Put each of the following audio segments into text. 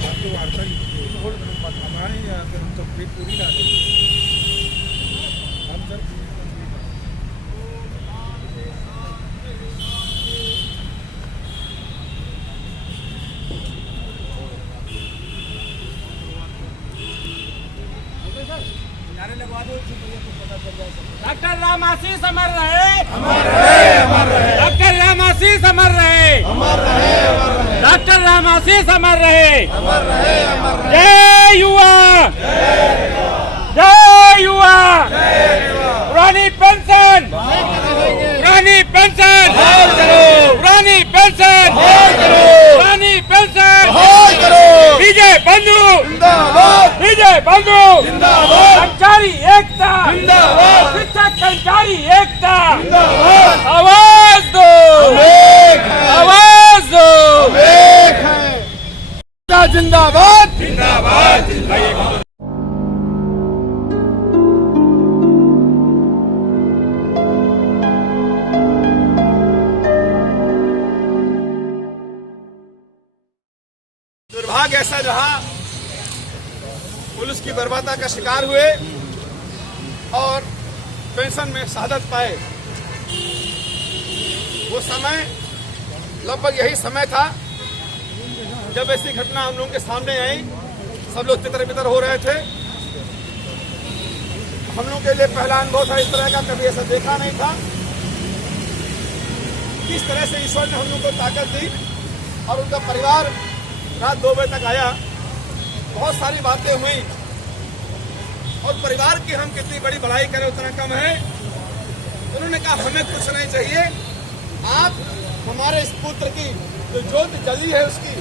आपको वार्ता लिखी हमारे अगर हम तस्वीर पूरी ला देंगे हम सर डॉक्टर राम आशीष अमर रहे, अमर रहे, अमर रहे। डॉक्टर राम आशीष अमर रहे, अमर रहे, अमर रहे। डॉक्टर राम आशीष अमर रहे, अमर रहे, अमर रहे। जय युवा, जय युवा, पुरानी पेंशन, पुरानी पेंशन, पुरानी पेंशन, पुरानी पेंशन, विजय बंधु, विजय बंधु, कर्मचारी एकता, शिक्षक कर्मचारी एकता, आवाज दो, आवाज दो, जिंदाबाद, जिंदाबाद, जिंदाबाद। दुर्भाग्य ऐसा रहा, पुलिस की बर्बरता का शिकार हुए और पेंशन में शहादत पाए। वो समय लगभग यही समय था जब ऐसी घटना हम लोगों के सामने आई। सब लोग तितर बितर हो रहे थे। हम लोग के लिए पहला अनुभव था इस तरह का, कभी ऐसा देखा नहीं था। किस तरह से ईश्वर ने हम लोग को ताकत दी और उनका परिवार रात 2 बजे तक आया। बहुत सारी बातें हुई और परिवार की हम कितनी बड़ी भलाई करें उतना कम है। उन्होंने कहा हमें कुछ नहीं चाहिए, आप हमारे इस पुत्र की जो ज्योत जली है उसकी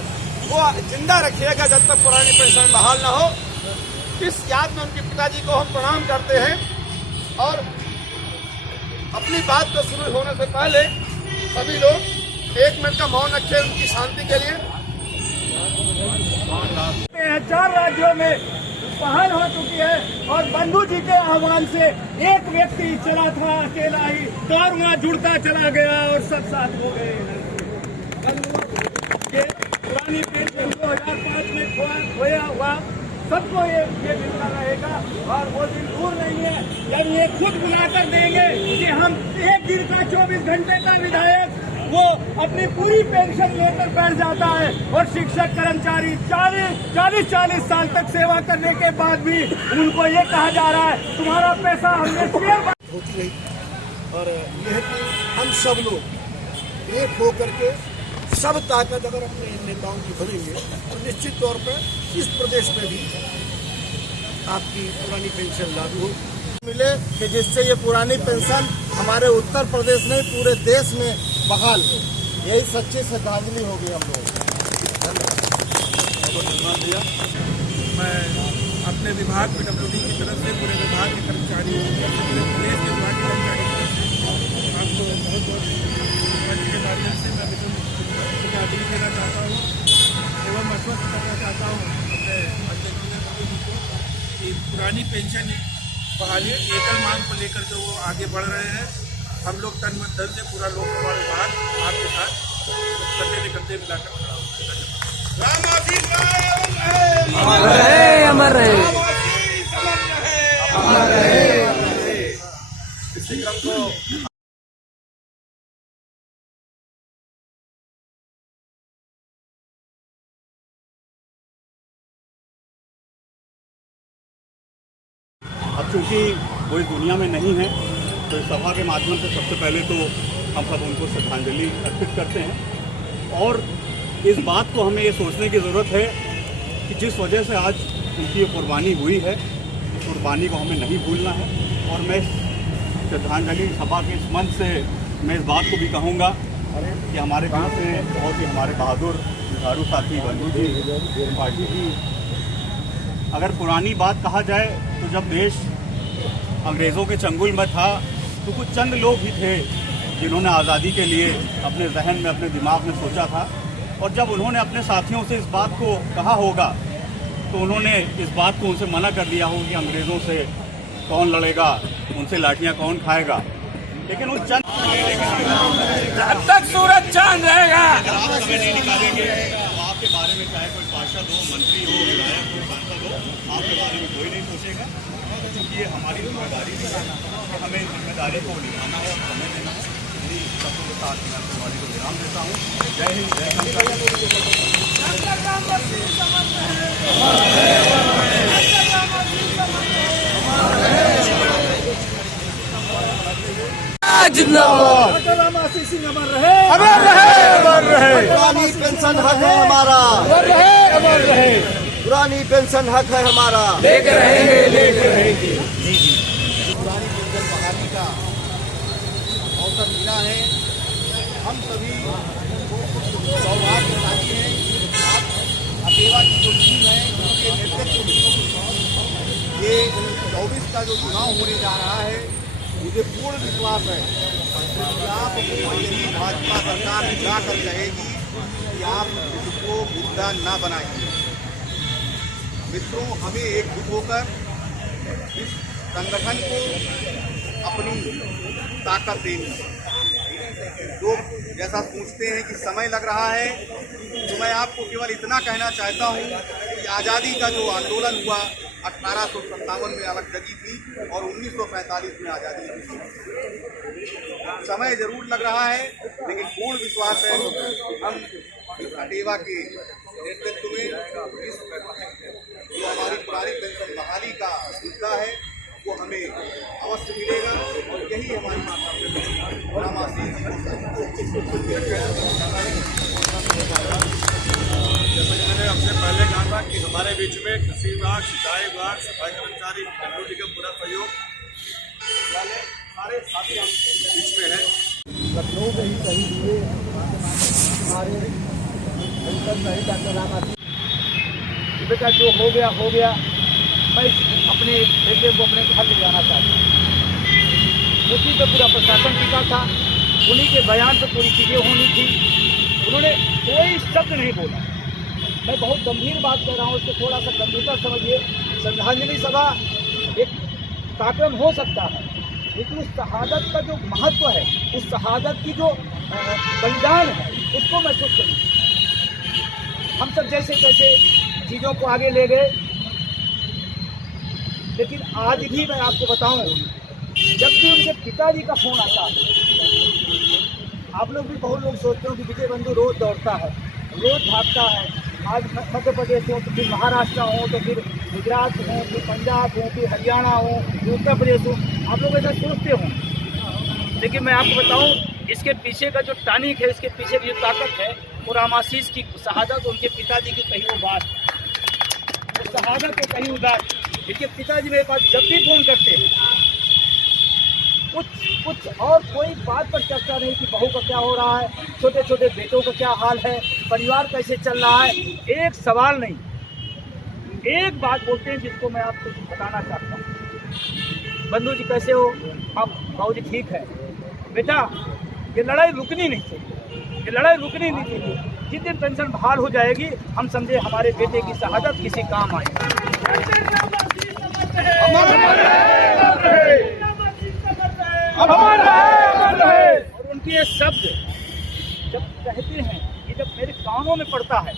वो जिंदा रखिएगा जब तक पुरानी पेंशन बहाल ना हो। इस याद में उनके पिताजी को हम प्रणाम करते हैं और अपनी बात को शुरू होने से पहले सभी लोग 1 मिनट का मौन रखें उनकी शांति के लिए। 4 राज्यों में बहाल हो चुकी है और बंधु जी के आह्वान से एक व्यक्ति चला था अकेला ही, और वहाँ जुड़ता चला गया और सब साथ हो गए। ये पुरानी पेंशन 2005 में खोया हुआ सबको ये मिलना रहेगा और वो दिन दूर नहीं है जब ये खुद बुलाकर देंगे कि हम एक दिन का 24 घंटे का विधायक वो अपनी पूरी पेंशन लेकर बैठ जाता है और शिक्षक कर्मचारी 40 साल तक सेवा करने के बाद भी उनको ये कहा जा रहा है तुम्हारा पैसा हमने शेयर होती रही। और यह है कि हम सब लोग एक होकर के सब ताकत अगर अपने नेताओं की बनेंगे तो निश्चित तौर पर इस प्रदेश में भी आपकी पुरानी पेंशन लागू हो मिले कि जिससे ये पुरानी पेंशन हमारे उत्तर प्रदेश में पूरे देश में बहाल हो। यही सच्ची श्रद्धांजलि होगी हम लोग। मैं अपने विभाग PWD की तरफ से पूरे विभाग के कर्मचारियों पूरे प्रदेश के विभाग के कर्मचारियों आपको बहुत बहुत मंच के माध्यम से मैं श्रद्धांजलि देना चाहता हूँ एवं आश्वस्त करना चाहता हूँ अपने अध्यक्ष को कि पुरानी पेंशन बहाली एकल मांग को लेकर जो वो आगे बढ़ रहे हैं। हम लोग तन मन धन से पूरा लोक निर्माण विभाग आपके साथ कंधे से कंधे मिलाकर खड़ा अमर रहे, अमर रहे, अमर रहे। इसी क्रम को अब चूँकि वो इस दुनिया में नहीं है तो इस सभा के माध्यम से सबसे पहले तो हम सब उनको श्रद्धांजलि अर्पित करते हैं और इस बात को हमें ये सोचने की ज़रूरत है कि जिस वजह से आज उनकी ये कुर्बानी हुई है इस कुर्बानी को हमें नहीं भूलना है। और मैं श्रद्धांजलि सभा के इस मंच से मैं इस बात को भी कहूँगा कि हमारे बीच में बहुत ही हमारे बहादुर जुझारू साथी बंधु जी त्रिपाठी जी, अगर पुरानी बात कहा जाए तो जब देश अंग्रेज़ों के चंगुल में था तो कुछ चंद लोग ही थे जिन्होंने आज़ादी के लिए अपने जहन में अपने दिमाग में सोचा था। और जब उन्होंने अपने साथियों से इस बात को कहा होगा तो उन्होंने इस बात को उनसे मना कर दिया होगा कि अंग्रेज़ों से कौन लड़ेगा, उनसे लाठियाँ कौन खाएगा। लेकिन उस चंद जब तक सूरज चांद रहेगा समय नहीं निकालेंगे तो आप आपके बारे में चाहे कोई पार्षद हो, मंत्री हो, विधायक हो, सांसद हो, आपके बारे में कोई नहीं सोचेगा, क्योंकि ये हमारी जिम्मेदारी है कि हमें जिम्मेदारी को निभाना है और समय देना है। यही सबको के साथ मैं अपनी वाली को विराम देता हूँ। जय हिंद, जय जिंदाबाद। डॉक्टर राम आशीष सिंह अमर रहे, अमर रहे, अमर रहे। पुरानी पेंशन हक है हमारा, अमर रहे, अमर रहे। पुरानी पेंशन हक है हमारा। लेके रहेंगे, लेके रहेंगे। पुरानी पेंशन बहाली का अवसर मिला है। हम सभी सौभाग्यशाली हैं। आप अकेला की जो टीम है उनके नेतृत्व में ये 24 का जो चुनाव होने जा रहा है, मुझे पूर्ण विश्वास है कि आप यही भाजपा सरकार जाकर कहेगी कि आप इसको मुद्दा न बनाइए। मित्रों, हमें एकजुट होकर इस संगठन को अपनी ताकत देनी है। लोग जैसा सोचते हैं कि समय लग रहा है, तो मैं आपको केवल इतना कहना चाहता हूँ कि आज़ादी का जो आंदोलन हुआ 1857 में अलग जगी थी और 1947 में आज़ादी हुई। समय जरूर लग रहा है, लेकिन पूर्ण विश्वास है हम इस अटेवा के नेतृत्व में इस जो हमारी पुरानी पेंशन बहाली का मुद्दा है वो हमें अवश्य मिलेगा और यही हमारी राम आशीष मैंने आपसे पहले कहा था कि हमारे बीच में कृषि विभाग, सिंचाई विभाग, सफाई कर्मचारी, टेक्नोलॉजी का पूरा सहयोग वाले सारे साथी हम बीच में है। लखनऊ में ही शहीद हुए हमारे डॉक्टर राम आशीष। बेटा जो हो गया हो गया, मैं अपने बेटे को अपने घर ले जाना चाहता हूँ। उसी पे पूरा प्रशासन टिका था, उन्हीं के बयान पे पूरी चीज़ें होनी थी। उन्होंने कोई शब्द नहीं बोला। मैं बहुत गंभीर बात कर रहा हूँ, उसको थोड़ा सा गंभीरता समझिए। श्रद्धांजलि सभा एक कार्यक्रम हो सकता है, लेकिन उस शहादत का जो महत्व है, उस शहादत की जो बलिदान है, उसको महसूस करिए। हम सब जैसे तैसे चीज़ों को आगे ले गए, लेकिन आज भी मैं आपको बताऊं, जब भी उनके पिताजी का फोन आता है, आप लोग भी बहुत लोग सोचते हो कि विजय बंधु रोज दौड़ता है, रोज भागता है। आज मध्य प्रदेश हो तो फिर महाराष्ट्र हो, तो फिर गुजरात हो, फिर पंजाब हो, फिर हरियाणा हो, फिर उत्तर प्रदेश हो। आप लोग ऐसा सोचते हो, लेकिन मैं आपको बताऊं, इसके पीछे का जो टानिक है, इसके पीछे की जो ताकत है, वो राम आशीष की शहादत, उनके पिताजी की कही वो बात, वो शहादत को कही वो बात। देखिए, पिताजी मेरे पास जब भी फोन करते हैं, कुछ और कोई बात पर चर्चा नहीं कि बहू का क्या हो रहा है, छोटे छोटे बेटों का क्या हाल है, परिवार कैसे चल रहा है। एक सवाल नहीं, एक बात बोलते हैं जिसको मैं आपको बताना चाहता हूँ। बंधु जी कैसे हो आप? बाबू जी ठीक है। बेटा, ये लड़ाई रुकनी नहीं चाहिए, ये लड़ाई रुकनी नहीं चाहिए। जिस दिन पेंशन बहाल हो जाएगी, हम समझे हमारे बेटे की शहादत किसी काम आएगी। और उनके ये शब्द जब कहते हैं, ये जब मेरे कानों में पड़ता है,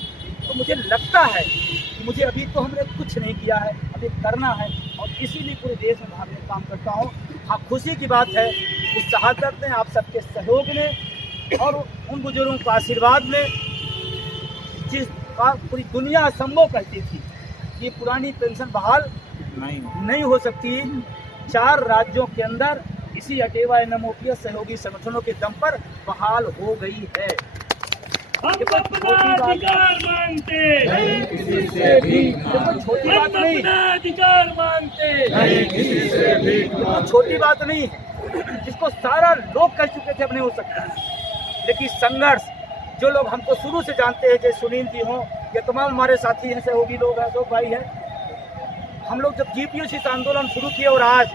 तो मुझे लगता है कि मुझे अभी तो हमने कुछ नहीं किया है, अभी करना है, और इसीलिए पूरे देश में भागने काम करता हूँ। हाँ, खुशी की बात है इस शहादत में, आप सबके सहयोग में और उन बुजुर्गों के आशीर्वाद में, जिस का पूरी दुनिया असंभव कहती थी, ये पुरानी पेंशन बहाल नहीं हो सकती। 4 राज्यों के अंदर इसी अटेवा एनएमओपीएस सहयोगी संगठनों के दम पर बहाल हो गई है। हम अपना अधिकार मानते नहीं किसी से भी, छोटी बात नहीं, अधिकार मानते नहीं किसी से भी, छोटी बात नहीं है, जिसको सारा लोग कह चुके थे अपने हो सकता है। लेकिन संघर्ष, जो लोग हमको शुरू से जानते हैं, जैसे सुनील जी हों, ये तमाम हमारे साथी हैं, सहयोगी लोग हैं, लोग भाई हैं, हम लोग जब जीपीओसी से आंदोलन शुरू किए और आज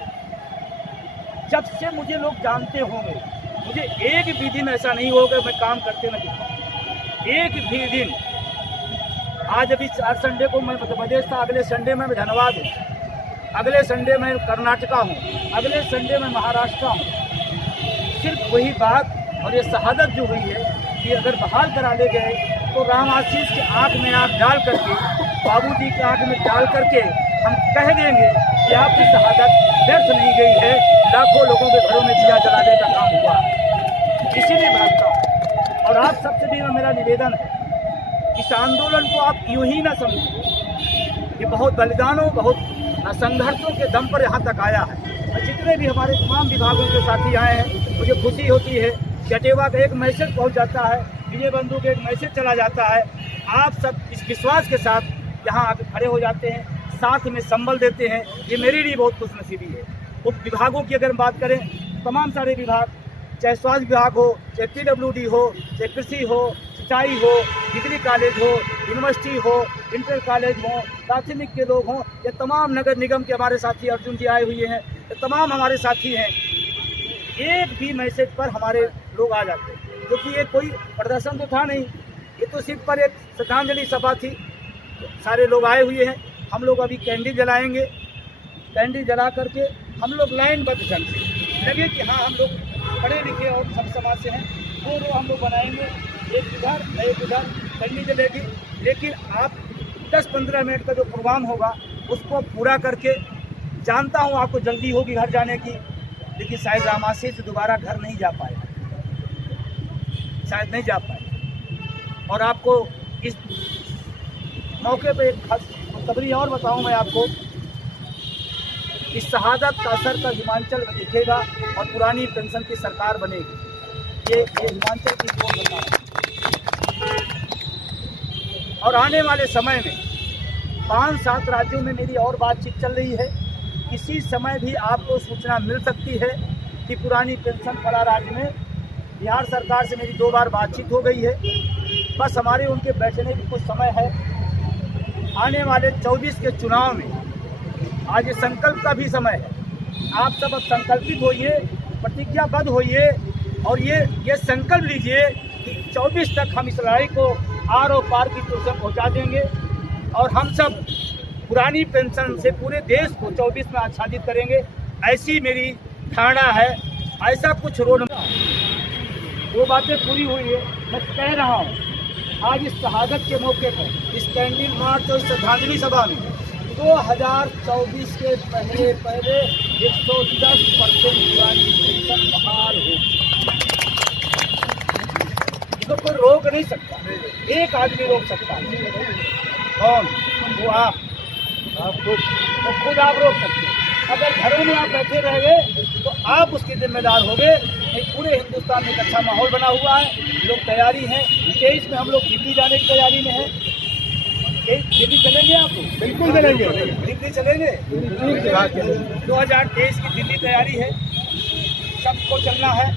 जब से मुझे लोग जानते होंगे, मुझे एक भी दिन ऐसा नहीं होगा मैं काम करते न दिखाऊं, एक भी दिन। आज अभी 4 संडे को मैं मध्य प्रदेश था, अगले संडे में मैं धनबाद हूँ, अगले संडे में कर्नाटका हूँ, अगले संडे में महाराष्ट्र हूँ। सिर्फ वही बात और ये शहादत जो हुई है कि अगर बहाल करा ले गए तो राम आशीष की आंख में आंख डाल करके, बाबूजी की आंख में डाल करके हम कह देंगे कि आपकी शहादत व्यर्थ नहीं गई है, लाखों लोगों के घरों में दिया जलाने का काम हुआ। इसीलिए भागता हूँ। और आप सबसे भी मेरा निवेदन है, इस आंदोलन को आप यूं ही ना समझें, ये बहुत बलिदानों, बहुत संघर्षों के दम पर यहाँ तक आया है। और जितने भी हमारे तमाम विभागों के साथी आए हैं, मुझे खुशी होती है कि अटेवा का एक मैसेज पहुँच जाता है, विजय बंधु का एक मैसेज चला जाता है। आप सब इस विश्वास के साथ यहाँ आके खड़े हो जाते हैं, साथ में संबल देते हैं, ये मेरे लिए बहुत खुशनसीबी है। उप विभागों की अगर बात करें, तमाम सारे विभाग, चाहे स्वास्थ्य विभाग हो, चाहे PWD हो, चाहे कृषि हो, सिंचाई हो, डिग्री कॉलेज हो, यूनिवर्सिटी हो, इंटर कॉलेज हो, प्राथमिक के लोग हों, ये तमाम नगर निगम के हमारे साथी अर्जुन जी आए हुए हैं, ये तमाम हमारे साथी हैं। एक भी मैसेज पर हमारे लोग आ जाते हैं, क्योंकि ये कोई प्रदर्शन तो था नहीं, ये तो सिर्फ पर एक श्रद्धांजलि सभा थी। सारे लोग आए हुए हैं, हम लोग अभी कैंडल जलाएंगे, कैंडल जला करके हम लोग लाइनबद्ध ढंग से लगे कि हाँ हम लोग पढ़े लिखे और सब समाज से हैं, 2 रो हम लोग बनाएंगे, एक इधर एक उधर, कैंडल जलेगी। लेकिन आप 10-15 मिनट का जो प्रोग्राम होगा उसको पूरा करके, जानता हूँ आपको जल्दी होगी घर जाने की, लेकिन शायद राम आशीष दोबारा घर नहीं जा पाए, शायद नहीं जा पाए। और आपको इस मौके पे एक खबरी और बताऊं मैं आपको, इस शहादत का असर का हिमाचल में दिखेगा और पुरानी पेंशन की सरकार बनेगी। ये हिमाचल की रिपोर्ट बता रहा है। और आने वाले समय में 5-7 राज्यों में मेरी और बातचीत चल रही है। किसी समय भी आपको सूचना मिल सकती है कि पुरानी पेंशन पड़ा राज्य में। बिहार सरकार से मेरी 2 बार बातचीत हो गई है, बस हमारे उनके बैठने की कुछ समय है। आने वाले 24 के चुनाव में आज ये संकल्प का भी समय है। आप सब अब संकल्पित होइए, प्रतिज्ञाबद्ध होइए और ये संकल्प लीजिए कि 24 तक हम इस लड़ाई को आर और पार की तरफ से पहुँचा देंगे और हम सब पुरानी पेंशन से पूरे देश को 24 में आच्छादित करेंगे। ऐसी मेरी धारणा है। ऐसा कुछ रोड, वो बातें पूरी हुई है। मैं कह रहा हूँ आज इस शहादत के मौके पर इस कैंडल मार्च और श्रद्धांजलि सभा में 2024 के पहले 110% पुरानी पेंशन बहाल होगी। इसको कोई रोक नहीं सकता, एक आदमी रोक सकता है। कौन? वो आप खुद आप रोक सकते हैं। अगर घरों में आप बैठे रह गए तो आप उसके जिम्मेदार हो गए। पूरे हिंदुस्तान में एक अच्छा माहौल बना हुआ है, लोग तैयारी हैं। 23 में हम लोग दिल्ली जाने की तैयारी में हैं। दिल्ली चलेंगे आप लोग? बिल्कुल चलेंगे। दिल्ली चलेंगे। 2023 की दिल्ली तैयारी है, सबको चलना है।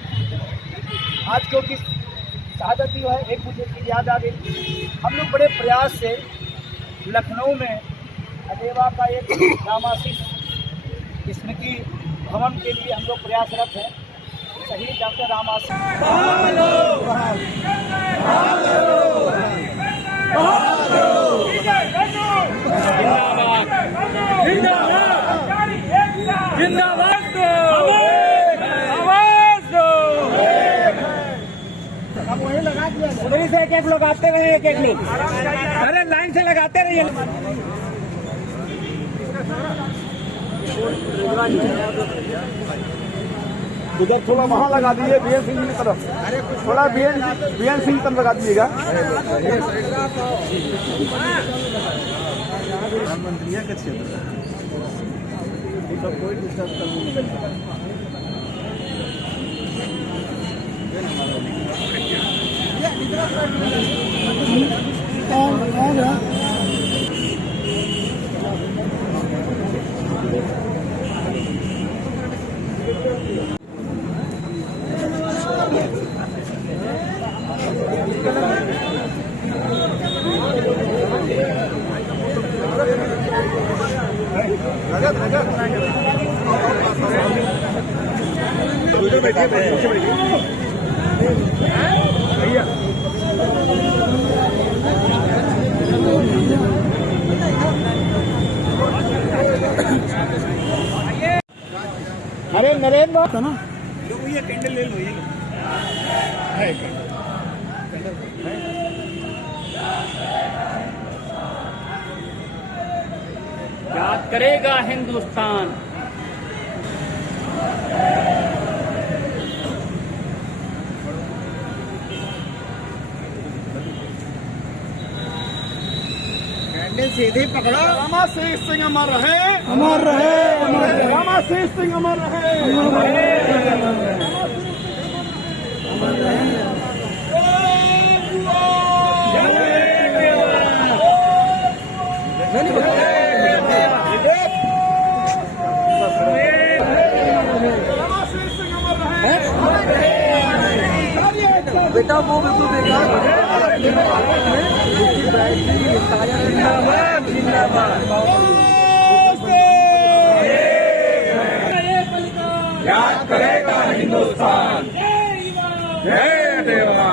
आज क्योंकि शहादत ही है, एक मुझे चीज़ याद आ गई। हम लोग बड़े प्रयास से लखनऊ में अटेवा का एक राम आशीष स्मृति भवन के लिए हम लोग प्रयासरत हैं। शहीद डॉक्टर राम आशीष वही लगा दिया। उधर से एक लोग आते रहिए, एक लोग अरे लाइन से लगाते रहिए। इधर थोड़ा वहाँ लगा दीजिए, BN सिंह की तरफ थोड़ा BN सिंह तरफ लगा दीजिएगा। प्रधानमंत्री के क्षेत्र कोई डिस्टर्ब कर अरे नरेंद्र है ना, ये कैंडल ले लो, ये याद करेगा हिंदुस्तान। सीधी पकड़ो। रामाशीष सिंह अमर रहे, अमर रहे, अमर रहे। रामाशीष सिंह अमर रहे, अमर रहे। बेटा वो बिल्कुल बेकार याद करेगा हिंदुस्तान। जय देवा।